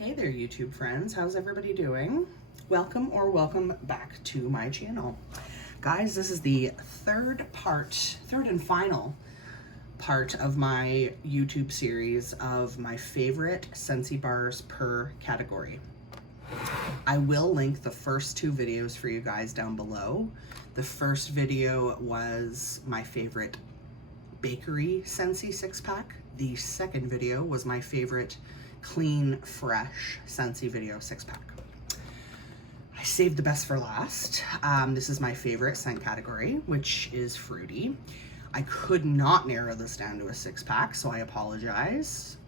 Hey there, YouTube friends. How's everybody doing? Welcome back to my channel. Guys, this is the third and final part of my YouTube series of my favorite Scentsy bars per category. I will link the first two videos for you guys down below. The first video was my favorite bakery Scentsy 6-pack. The second video was my favorite clean, fresh Scentsy video 6-pack. I saved the best for last. This is my favorite scent category, which is fruity. I could not narrow this down to a 6-pack, so I apologize.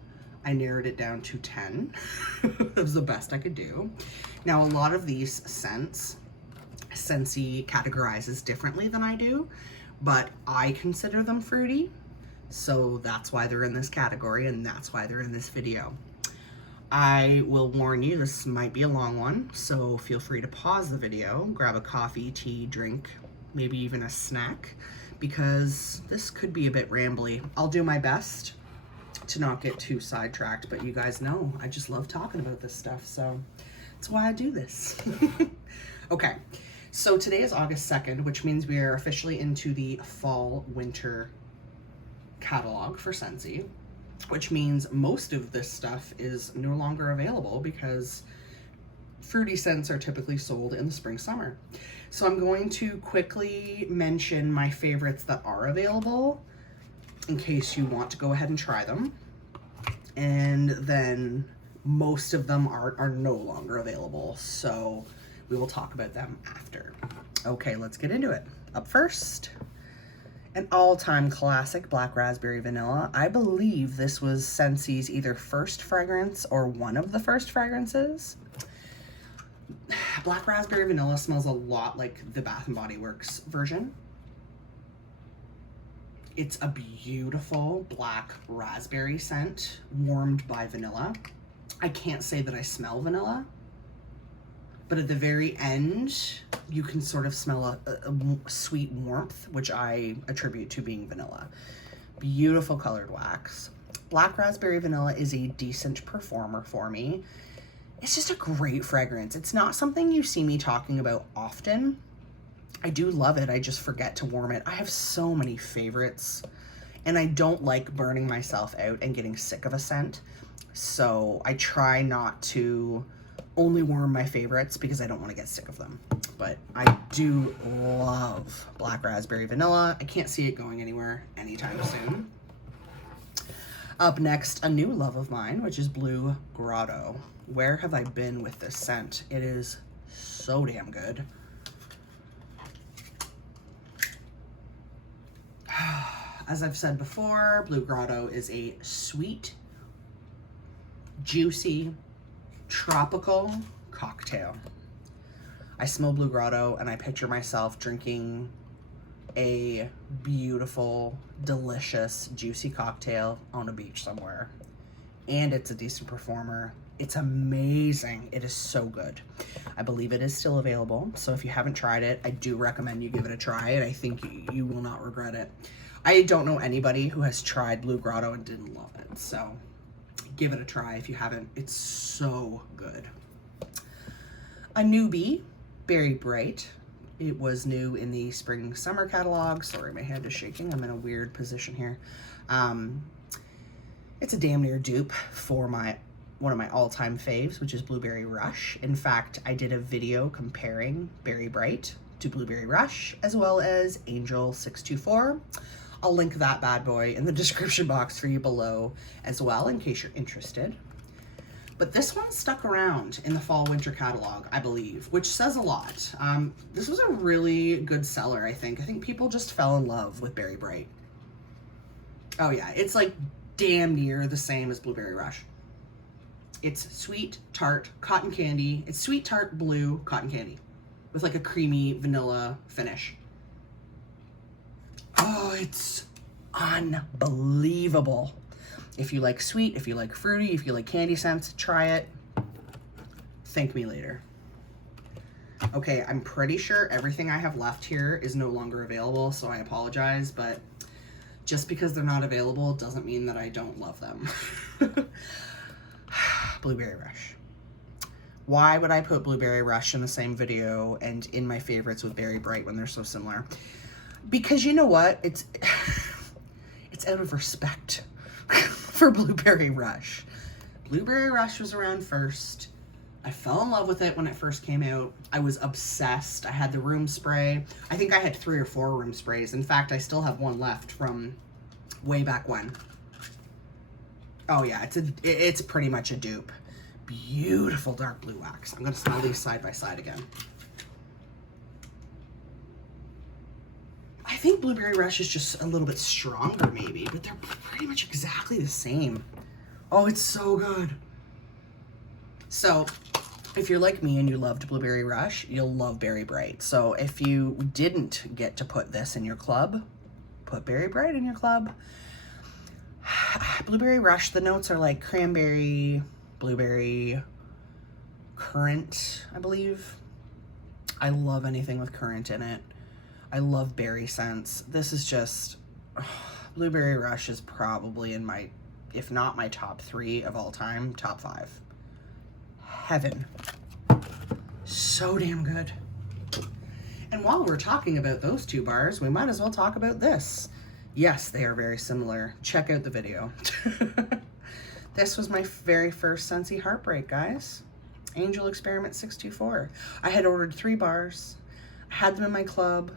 I narrowed it down to 10. That was the best I could do. Now, a lot of these scents, Scentsy categorizes differently than I do, but I consider them fruity, so that's why they're in this category, and that's why they're in this video. I will warn you, this might be a long one, so feel free to pause the video, grab a coffee, tea, drink, maybe even a snack, because this could be a bit rambly. I'll do my best to not get too sidetracked, but you guys know I just love talking about this stuff, so that's why I do this. Okay, so today is August 2nd, which means we are officially into the fall-winter catalog for Scentsy, which means most of this stuff is no longer available because fruity scents are typically sold in the spring-summer. So I'm going to quickly mention my favorites that are available in case you want to go ahead and try them. And then most of them are no longer available, so we will talk about them after. Okay, let's get into it. Up first, an all-time classic, Black Raspberry Vanilla. I believe this was Scentsy's either first fragrance or one of the first fragrances. Black Raspberry Vanilla smells a lot like the Bath & Body Works version. It's a beautiful black raspberry scent, warmed by vanilla. I can't say that I smell vanilla, but at the very end, you can sort of smell a sweet warmth, which I attribute to being vanilla. Beautiful colored wax. Black Raspberry Vanilla is a decent performer for me. It's just a great fragrance. It's not something you see me talking about often. I do love it, I just forget to warm it. I have so many favorites, and I don't like burning myself out and getting sick of a scent. So I try not to only warm my favorites because I don't want to get sick of them. But I do love Black Raspberry Vanilla. I can't see it going anywhere anytime soon. Up next, a new love of mine, which is Blue Grotto. Where have I been with this scent? It is so damn good. As I've said before, Blue Grotto is a sweet, juicy, tropical cocktail. I smell Blue Grotto and I picture myself drinking a beautiful, delicious, juicy cocktail on a beach somewhere. And it's a decent performer. It's amazing. It is so good. I believe it is still available, so if you haven't tried it, I do recommend you give it a try, and I think you will not regret it. I don't know anybody who has tried Blue Grotto and didn't love it, so give it a try if you haven't. It's so good. A newbie, Berry Bright. It was new in the spring summer catalog. Sorry, my hand is shaking. I'm in a weird position here. It's a damn near dupe for one of my all-time faves, which is Blueberry Rush. In fact, I did a video comparing Berry Bright to Blueberry Rush, as well as Angel 624. I'll link that bad boy in the description box for you below as well, in case you're interested. But this one stuck around in the fall-winter catalog, I believe, which says a lot. This was a really good seller, I think. I think people just fell in love with Berry Bright. Oh yeah, it's like damn near the same as Blueberry Rush. It's sweet, tart, cotton candy. It's sweet, tart, blue cotton candy with like a creamy vanilla finish. Oh, it's unbelievable. If you like sweet, if you like fruity, if you like candy scents, try it. Thank me later. Okay, I'm pretty sure everything I have left here is no longer available, so I apologize, but just because they're not available doesn't mean that I don't love them. Blueberry Rush. Why would I put Blueberry Rush in the same video and in my favorites with Berry Bright when they're so similar? Because you know what? It's it's out of respect for Blueberry Rush. Blueberry Rush was around first. I fell in love with it when it first came out. I was obsessed. I had the room spray. I think I had 3 or 4 room sprays. In fact, I still have one left from way back when. Oh yeah, it's pretty much a dupe. Beautiful dark blue wax. I'm gonna smell these side by side again. I think Blueberry Rush is just a little bit stronger maybe, but they're pretty much exactly the same. Oh, it's so good. So if you're like me and you loved Blueberry Rush, you'll love Berry Bright. So if you didn't get to put this in your club, put Berry Bright in your club. Blueberry Rush, the notes are like cranberry, blueberry, currant, I believe. I love anything with currant in it. I love berry scents. This is just, Blueberry Rush is probably in my, if not my top 3 of all time, top 5. Heaven. So damn good. And while we're talking about those 2 bars, we might as well talk about this. Yes, they are very similar. Check out the video. This was my very first Scentsy Heartbreak, guys. Angel Experiment 624. I had ordered 3 bars, had them in my club,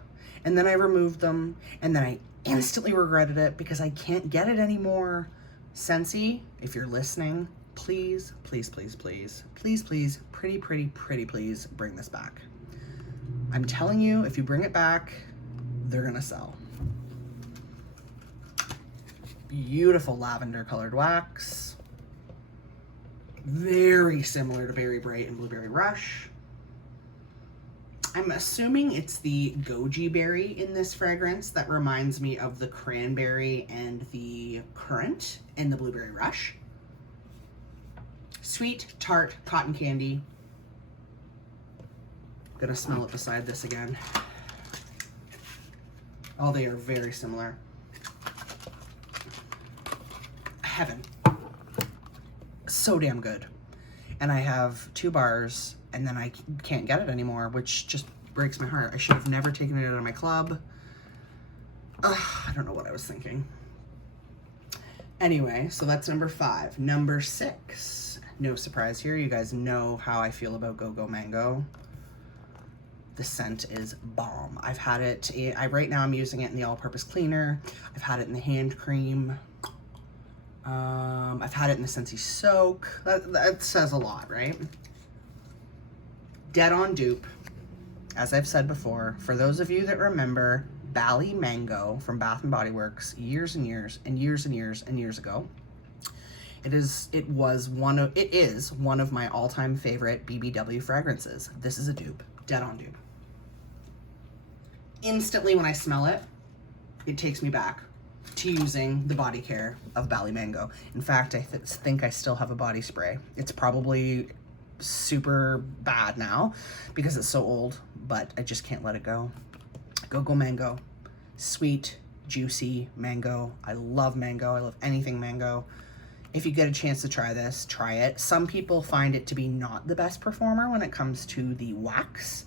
and then I removed them, and then I instantly regretted it because I can't get it anymore. Scentsy, if you're listening, please, please, please, please, please, please, pretty, pretty, pretty, please bring this back. I'm telling you, if you bring it back, they're gonna sell. Beautiful lavender colored wax. Very similar to Berry Bright and Blueberry Rush. I'm assuming it's the goji berry in this fragrance that reminds me of the cranberry and the currant in the Blueberry Rush. Sweet, tart, cotton candy. Gonna smell it beside this again. Oh, they are very similar. Heaven. So damn good. And I have 2 bars and then I can't get it anymore, which just breaks my heart. I should have never taken it out of my club. I don't know what I was thinking. Anyway, so that's number 5. Number 6. No surprise here. You guys know how I feel about Go-Go Mango. The scent is bomb. I've had it, right now I'm using it in the all-purpose cleaner. I've had it in the hand cream. I've had it in the Scentsy Soak. That says a lot, right? Dead on dupe. As I've said before, for those of you that remember Bali Mango from Bath & Body Works years and years and years and years and years ago, it is one of my all-time favorite BBW fragrances. This is a dupe. Dead on dupe. Instantly when I smell it, it takes me back to using the body care of Bali Mango. In fact, I think I still have a body spray. It's probably super bad now because it's so old, but I just can't let it go. Go-Go Mango. Sweet, juicy mango. I love mango. I love anything mango. If you get a chance to try this, try it. Some people find it to be not the best performer when it comes to the wax.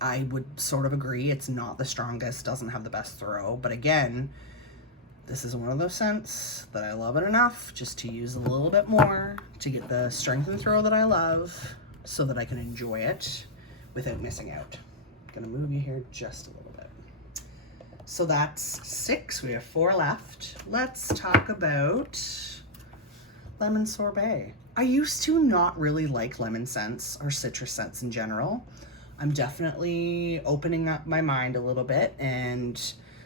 I would sort of agree. It's not the strongest, doesn't have the best throw, but again, this is one of those scents that I love it enough just to use a little bit more to get the strength and throw that I love so that I can enjoy it without missing out. I'm gonna move you here just a little bit. So that's 6, we have 4 left. Let's talk about lemon sorbet. I used to not really like lemon scents or citrus scents in general. I'm definitely opening up my mind a little bit and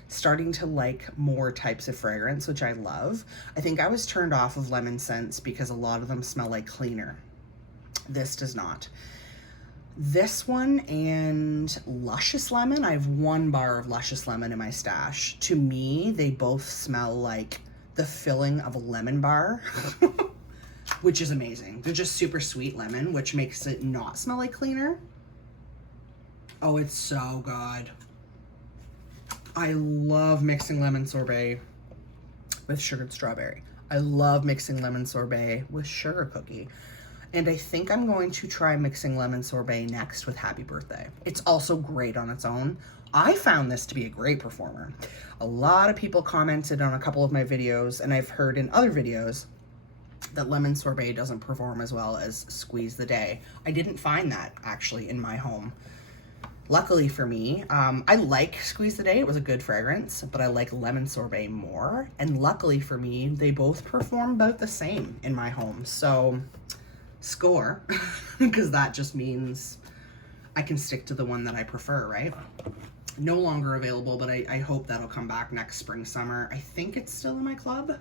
starting to like more types of fragrance, which I love. I think I was turned off of lemon scents because a lot of them smell like cleaner. This does not. This one and Luscious Lemon, I have 1 bar of Luscious Lemon in my stash. To me, they both smell like the filling of a lemon bar, which is amazing. They're just super sweet lemon, which makes it not smell like cleaner. Oh, it's so good. I love mixing lemon sorbet with sugared strawberry. I love mixing lemon sorbet with sugar cookie. And I think I'm going to try mixing lemon sorbet next with Happy Birthday. It's also great on its own. I found this to be a great performer. A lot of people commented on a couple of my videos, and I've heard in other videos that lemon sorbet doesn't perform as well as Squeeze the Day. I didn't find that actually in my home. Luckily for me, I like Squeeze the Day. It was a good fragrance, but I like lemon sorbet more. And luckily for me, they both perform about the same in my home. So score, because that just means I can stick to the one that I prefer, right? No longer available, but I hope that'll come back next spring, summer. I think it's still in my club.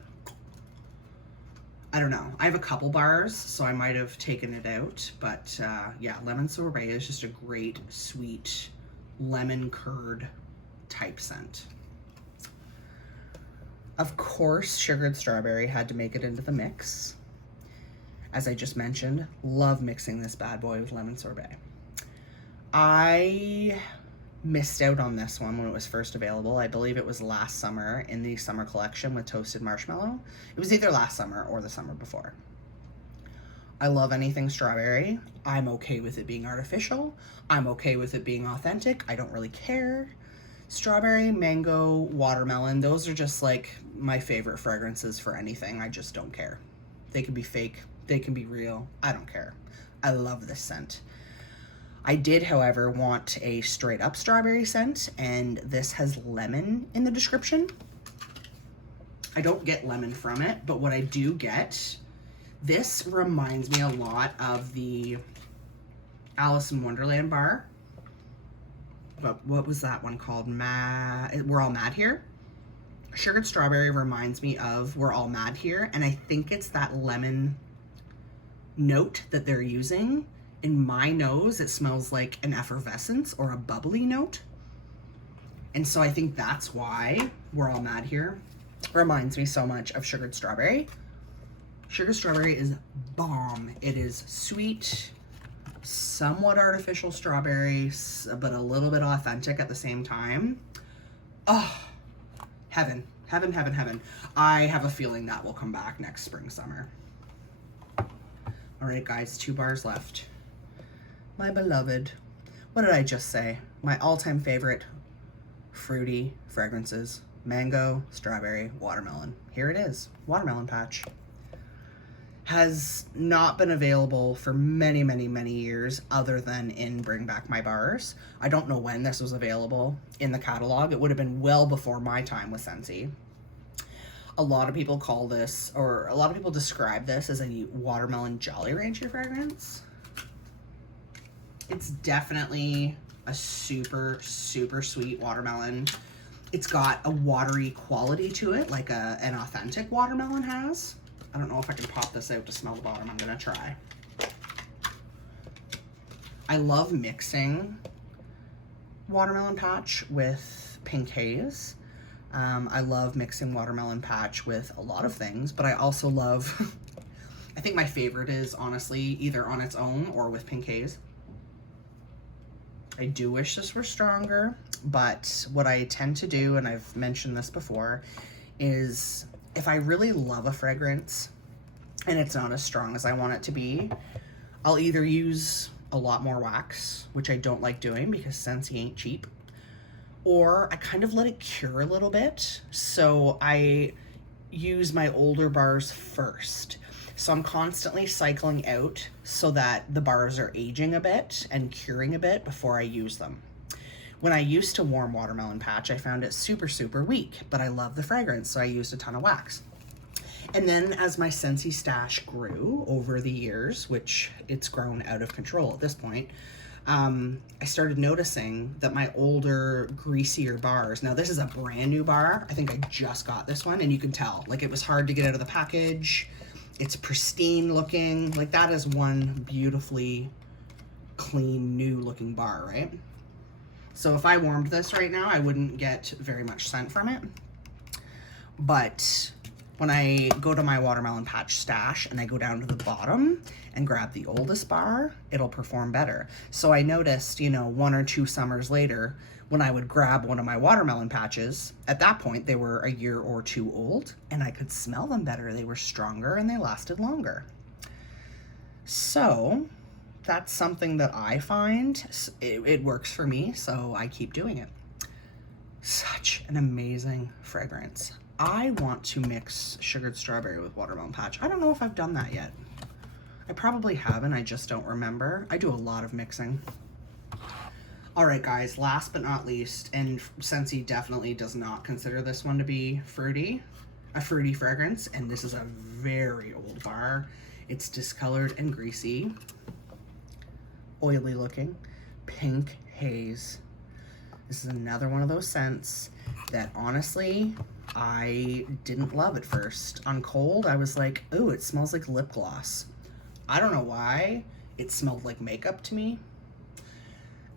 I don't know. I have a couple bars, so I might have taken it out. But yeah, lemon sorbet is just a great, sweet, lemon curd type scent. Of course, sugared strawberry had to make it into the mix. As I just mentioned, love mixing this bad boy with lemon sorbet. I missed out on this one when it was first available. I believe it was last summer in the summer collection with toasted marshmallow. It was either last summer or the summer before. I love anything strawberry. I'm okay with it being artificial. I'm okay with it being authentic. I don't really care. Strawberry, mango, watermelon, those are just like my favorite fragrances for anything. I just don't care. They can be fake. They can be real. I don't care. I love this scent. I did, however, want a straight up strawberry scent, and this has lemon in the description. I don't get lemon from it, but what I do get, this reminds me a lot of the Alice in Wonderland bar. But what was that one called? We're All Mad Here. Sugared strawberry reminds me of We're All Mad Here, and I think it's that lemon note that they're using. In my nose, it smells like an effervescence or a bubbly note. And so I think that's why We're All Mad Here reminds me so much of sugared strawberry. Sugared strawberry is bomb. It is sweet, somewhat artificial strawberry, but a little bit authentic at the same time. Oh, heaven, heaven, heaven, heaven. I have a feeling that will come back next spring, summer. All right, guys, 2 bars left. My beloved, what did I just say? My all-time favorite fruity fragrances: mango, strawberry, watermelon. Here it is, Watermelon Patch. Has not been available for many, many, many years other than in Bring Back My Bars. I don't know when this was available in the catalog. It would have been well before my time with Scentsy. A lot of people call this, or a lot of people describe this as a watermelon Jolly Rancher fragrance. It's definitely a super, super sweet watermelon. It's got a watery quality to it, like an authentic watermelon has. I don't know if I can pop this out to smell the bottom. I'm gonna try. I love mixing Watermelon Patch with Pink Haze. I love mixing Watermelon Patch with a lot of things, but I also love, I think my favorite is honestly either on its own or with Pink Haze. I do wish this were stronger, but what I tend to do, and I've mentioned this before, is if I really love a fragrance and it's not as strong as I want it to be, I'll either use a lot more wax, which I don't like doing because Scentsy ain't cheap, or I kind of let it cure a little bit. So I use my older bars first. So I'm constantly cycling out so that the bars are aging a bit and curing a bit before I use them. When I used to warm Watermelon Patch, I found it super, super weak, but I love the fragrance, so I used a ton of wax. And then as my Scentsy stash grew over the years, which it's grown out of control at this point, I started noticing that my older, greasier bars, now this is a brand new bar. I think I just got this one, and you can tell, like, it was hard to get out of the package. It's pristine looking. Like, that is one beautifully clean, new looking bar, right? So if I warmed this right now, I wouldn't get very much scent from it. But when I go to my Watermelon Patch stash and I go down to the bottom and grab the oldest bar, it'll perform better. So I noticed, you know, 1 or 2 summers later, when I would grab one of my Watermelon Patches, at that point they were a year or 2 old, and I could smell them better. They were stronger and they lasted longer. So that's something that I find, it works for me, so I keep doing it. Such an amazing fragrance. I want to mix sugared strawberry with watermelon patch. I don't know if I've done that yet. I probably haven't, I just don't remember. I do a lot of mixing. All right, guys, last but not least, and Scentsy definitely does not consider this one to be fruity, a fruity fragrance, and this is a very old bar. It's discolored and greasy, oily looking, Pink Haze. This is another one of those scents that honestly, I didn't love at first. On cold, I was like, ooh, it smells like lip gloss. I don't know why. It smelled like makeup to me.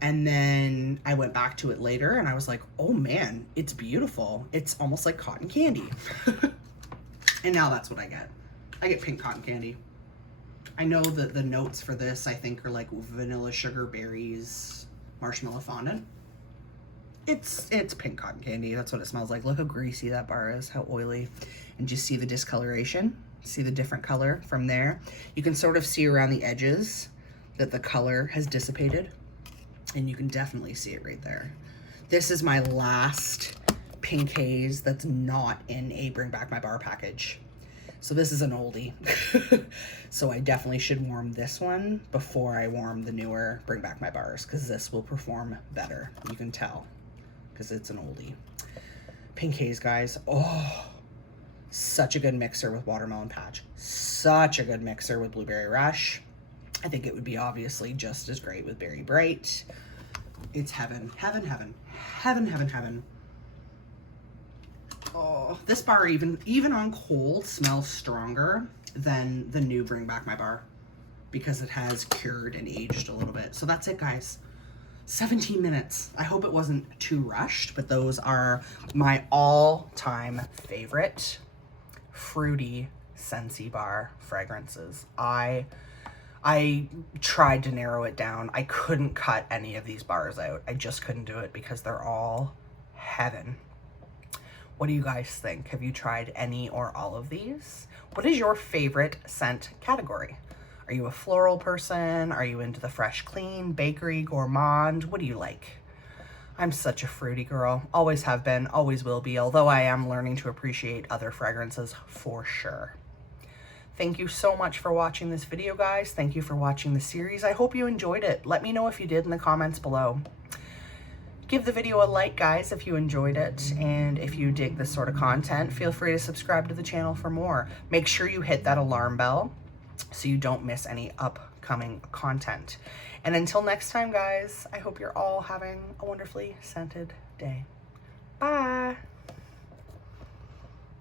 And then I went back to it later and I was like, oh man, it's beautiful. It's almost like cotton candy. And now that's what I get. I get pink cotton candy. I know that the notes for this, I think, are like vanilla, sugar, berries, marshmallow fondant. It's pink cotton candy. That's what it smells like. Look how greasy that bar is, how oily. And just see the discoloration. See the different color from there. You can sort of see around the edges that the color has dissipated. And you can definitely see it right there. This is my last Pink Haze that's not in a Bring Back My Bar package. So this is an oldie. So I definitely should warm this one before I warm the newer Bring Back My Bars, because this will perform better. You can tell, because it's an oldie. Pink Haze, guys. Oh, such a good mixer with Watermelon Patch. Such a good mixer with Blueberry Rush. I think it would be obviously just as great with Berry Bright. It's heaven, heaven, heaven, heaven, heaven, heaven. Oh, this bar even on cold smells stronger than the new Bring Back My Bar because it has cured and aged a little bit. So that's it, guys. 17 minutes. I hope it wasn't too rushed, but those are my all-time favorite fruity Scentsy bar fragrances. I tried to narrow it down. I couldn't cut any of these bars out. I just couldn't do it because they're all heaven. What do you guys think? Have you tried any or all of these? What is your favorite scent category? Are you a floral person? Are you into the fresh, clean, bakery, gourmand? What do you like? I'm such a fruity girl. Always have been, always will be, although I am learning to appreciate other fragrances for sure. Thank you so much for watching this video, guys. Thank you for watching the series. I hope you enjoyed it. Let me know if you did in the comments below. Give the video a like, guys, if you enjoyed it. And if you dig this sort of content, feel free to subscribe to the channel for more. Make sure you hit that alarm bell so you don't miss any upcoming content. And until next time, guys, I hope you're all having a wonderfully scented day. Bye.